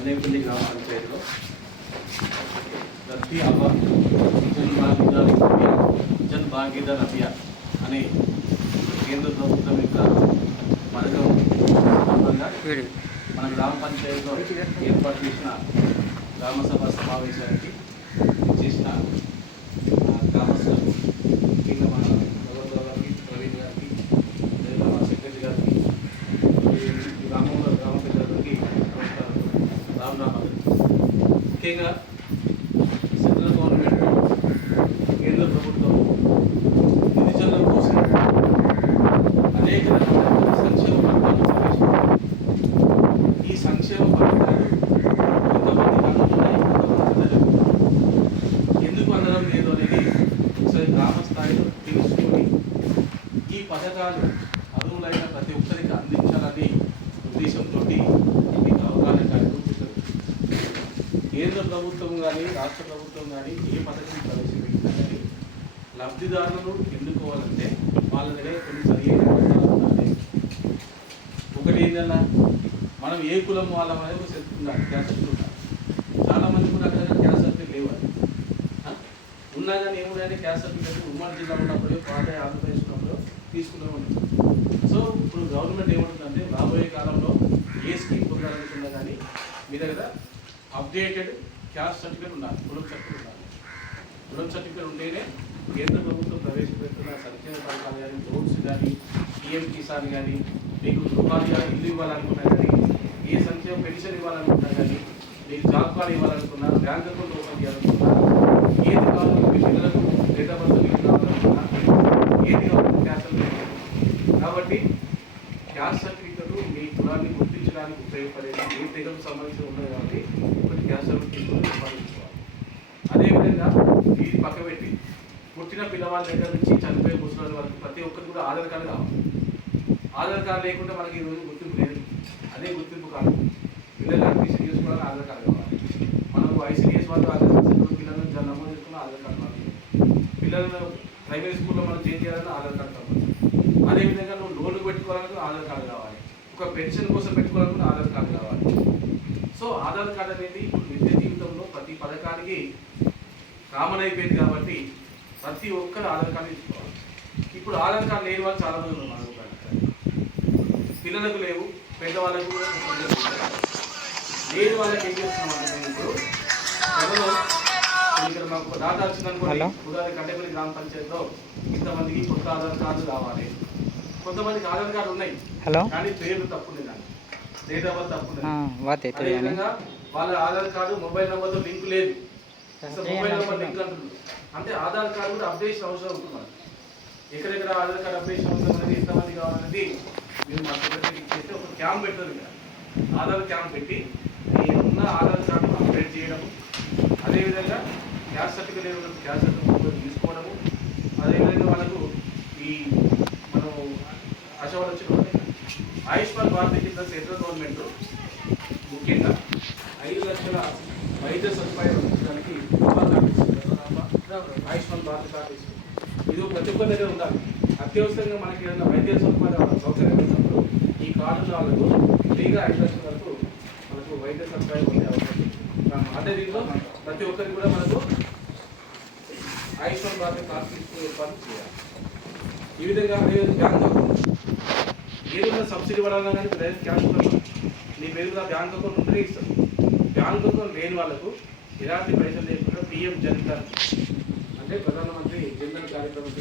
అన్నేపల్లి గ్రామ పంచాయతీలో ధర్తీ ఆబా జన్ భాగీదార్ అభియాన్ అనే కేంద్ర ప్రభుత్వం యొక్క పథకం సందర్భంగా మన గ్రామ పంచాయతీలో ఏర్పాటు చేసిన గ్రామసభ సమావేశానికి చేసిన గ్రామస్తులకు ముఖ్యంగా మన గవర్నర్ గారికి, ప్రవీణ్ గారికి, లేదా మన సెక్రటరీ గారికి, గ్రామంలో గ్రామ ప్రజలందరికీ నమస్కారం. రామరామ. ముఖ్యంగా సెంట్రల్ గవర్నమెంట్, కేంద్ర ప్రభుత్వం నిధుల కోసం అనేక రకాల సంక్షేమ పథకాలు ప్రవేశపెట్టారు. ఈ సంక్షేమ పథకాలు కొంతమంది అందుతున్నాయి, కొంతమంది ఎందుకు అందడం లేదు అనేది ఒకసారి గ్రామ స్థాయిలో తెలుసుకొని ఈ పథకాలు అర్హులైన ప్రతి ఒక్కరికి అందించాలని ఉద్దేశంతో ఈ అవగాహన కార్యక్రమం చేశారు. కేంద్ర ప్రభుత్వం కానీ రాష్ట్ర ప్రభుత్వం కానీ ఏ పథకం ప్రవేశపెట్టినా కానీ లబ్ధిదారులను ఎన్నుకోవాలంటే వాళ్ళ దగ్గర కొన్ని సరైన పథకాలు ఉండాలి. ఒకటి ఏంటన్నా, మనం ఏ కులం వాళ్ళ అనేది ఉండాలి, క్యాస్ట్ ఉండాలి. చాలామంది కూడా అక్కడ క్యాస్ట్ సర్టిఫికేట్ లేవు, ఉన్నా కానీ ఏముందంటే క్యాస్ట్ సర్టిఫికేట్ ఉమ్మడి జిల్లా ఉన్నప్పుడు, పాత ఆంధ్రప్రదేశ్ ఉన్నప్పుడు తీసుకునే ఉంది. సో ఇప్పుడు గవర్నమెంట్ ఏమంటుందంటే రాబోయే కాలంలో ఏ స్కీమ్ పొందాలనుకున్నా కానీ మీ దగ్గర అప్డేటెడ్ క్యాస్ట్ సర్టిఫికేట్ ఉండాలి, కులం సర్టిఫికేట్ ఉండాలి. కులం సర్టిఫికేట్ ఉంటేనే కేంద్ర ప్రభుత్వం ప్రవేశపెడుతున్న సంక్షేమ పథకాలు కానీ, రోడ్స్ కానీ, పిఎం కిసాన్ కానీ, మీకు గృహాలు కానీ, ఇల్లు ఇవ్వాలనుకున్నా కానీ, ఏ సంక్షేమ పెన్షన్ ఇవ్వాలనుకున్నా కానీ, మీకు జాబ్ కార్డు ఇవ్వాలనుకున్నా, బ్యాంక్ అకౌంట్ ఓపెన్ చేయాలనుకున్నా, ఏది కావాలన్నా మీ పిల్లలకు డేట్ ఆఫ్ బర్త్ లింక్ కావాలనుకున్నా, ఏది కావాలన్నా క్యాస్ట్ సర్టిఫికేట్. కాబట్టి క్యాస్ట్ సర్టిఫికేట్ మీ కులాన్ని గుర్తించడానికి ఉపయోగపడేది, మీ తెగకు సంబంధించి ఉన్నది కాబట్టి కొన్ని క్యాస్ట్ సర్టిఫికేట్ సంపాదించుకోవాలి. అదేవిధంగా ఇది పక్కబెట్టి పుట్టిన పిల్లవాళ్ళ దగ్గర నుంచి చనిపోయే ముసలి వరకు ప్రతి ఒక్కరికి కూడా ఆధార్ కార్డు కావాలి. ఆధార్ కార్డు లేకుండా మనకి ఈరోజు గుర్తింపు లేదు. అదే గుర్తింపు కార్డు. పిల్లలు అడ్మిషన్ చేసుకోవాలని ఆధార్ కార్డు కావాలి. మనకు ఐసీడీఎస్ వాళ్ళు ఆధార్ కార్డు, పిల్లలను నమోదు చేసుకున్న ఆధార్ కార్డు కావాలి. పిల్లలను ప్రైమరీ స్కూల్లో మనం చేంజ్ చేయాలని ఆధార్ కార్డు కావాలి. అదేవిధంగా నువ్వు లోన్లు పెట్టుకోవాలనుకున్న ఆధార్ కార్డు కావాలి. ఒక పెన్షన్ కోసం పెట్టుకోవాలనుకున్న ఆధార్ కార్డు కావాలి. సో ఆధార్ కార్డు అనేది ఇప్పుడు నిత్య జీవితంలో ప్రతి పథకానికి కామన్ అయిపోయింది కాబట్టి ప్రతి ఒక్కరు ఆధార్ కార్డు తీసుకోవాలి. ఇప్పుడు ఆధార్ కార్డు లేని వాళ్ళు చాలా మంది ఉన్నారు. పిల్లలకు లేవు, పెద్దవాళ్ళకు లేని వాళ్ళకి ఏం చేస్తున్నామంటే మేము ఇప్పుడు ఇక్కడ మాకు డాటా వచ్చిందనుకోండి, ఉదాహరణ కంటేపల్లి గ్రామ పంచాయతీలో ఇంతమందికి కొత్త ఆధార్ కార్డు కావాలి. కొంతమందికి ఆధార్ కార్డు ఉన్నాయి కానీ పేర్లు తప్పుంది, కానీ డేట్ ఆఫ్ బర్త్ తప్పుంది. అదేవిధంగా వాళ్ళ ఆధార్ కార్డు మొబైల్ నెంబర్తో లింక్ లేదు, మొబైల్ నెంబర్ లింక్ అంటున్నారు. అంటే ఆధార్ కార్డు కూడా అప్డేషన్ అవసరం ఉంటుంది. ఎక్కడెక్కడ ఆధార్ కార్డు అప్డేషన్ అవసరం అనేది, ఎంతమంది కావాలనేది మీరు మా సెక్రటరీకి ఇచ్చేస్తే ఒక క్యాంప్ పెడతారు. ఇక్కడ ఆధార్ క్యాంప్ పెట్టి మీ ఉన్న ఆధార్ కార్డు అప్డేట్ చేయడము, అదేవిధంగా క్యాస్ట్ సర్టిఫికేట్ క్యాస్ట్ సర్టిఫికేట్ తీసుకోవడము, అదేవిధంగా వాళ్ళకు ఈ మనం ఆశవాళ్ళు వచ్చిన ఆయుష్మాన్ భారత్ కింద సెంట్రల్ గవర్నమెంట్ ముఖ్యంగా 5 లక్షల వైద్య సదుపాయాలు అందించడానికి ఆయుష్మాన్ భారత్ కార్డు ఇస్తుంది. ఇది ప్రతి ఒక్కరి దగ్గర ఉండాలి. అత్యవసరంగా మనకి ఏదైనా వైద్య సౌకర్యం ఇచ్చినప్పుడు ఈ కార్డు వాళ్ళకు ఫ్రీగా 5 లక్షల వరకు మనకు వైద్య సదుపాయం ఉండే అవకాశం. అదే దీంట్లో ప్రతి ఒక్కరికి కూడా మనకు ఆయుష్మాన్ భారత్ కార్డు తీసుకునే ఏర్పాటు చేయాలి. ఈ విధంగా బ్యాంక్ అకౌంట్ ఏదైనా సబ్సిడీ పడాలన్నా కానీ డైరెక్ట్ క్యాష్ నీ పేరు కూడా బ్యాంక్ అకౌంట్ ఉంటేనే ఇస్తారు. బ్యాంక్ అకౌంట్ లేని వాళ్ళకు ఎలాంటి పైసలు లేకుండా పిఎం జన్ ధన్ అంటే ప్రధానమంత్రి జన్ ధన్ కార్యక్రమం